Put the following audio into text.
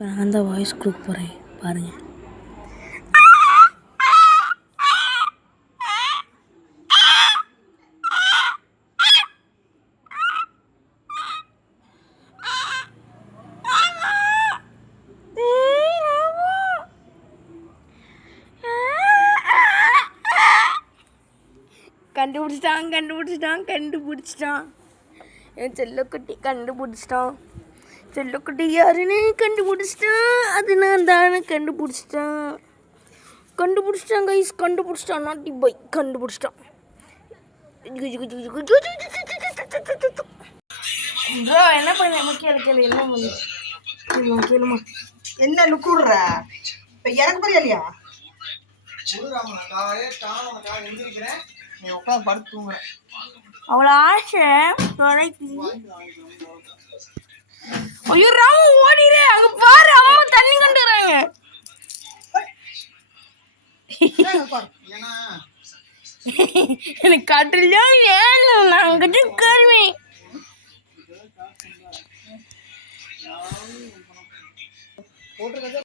இப்போ நான் தான் வாய்ஸ் கொடுக்க போகிறேன் பாருங்கள். கண்டுபிடிச்சிட்டான் என் செல்லக்குட்டி கண்டுபிடிச்சிட்டான். செல்லக்குட்டி யாருன்னு கண்டுபிடிச்சிட்டான். அது நான் தானே கண்டுபிடிச்சிட்டான் கைஸ், கண்டுபிடிச்சிட்டான். நாட்டி பாய் கண்டுபிடிச்சிட்டான். ப்ரோ என்ன பண்ண கேளு என்ன பண்ணு கேளுமா. என்ன லுக்குடுற இப்போ எனக்கு புரியலையா? நீ உட்காந்து படுத்து தூங்குற. அவ்வளோ ஆசை தொலைக்கு. ஐயோ ராமு ஓடிடு, அங்க பாரு அம்மா தண்ணி கொண்டுறாங்க. எனக்கு கட்டில வேணும், நான் அங்கிட்ட உட்காருவேன்.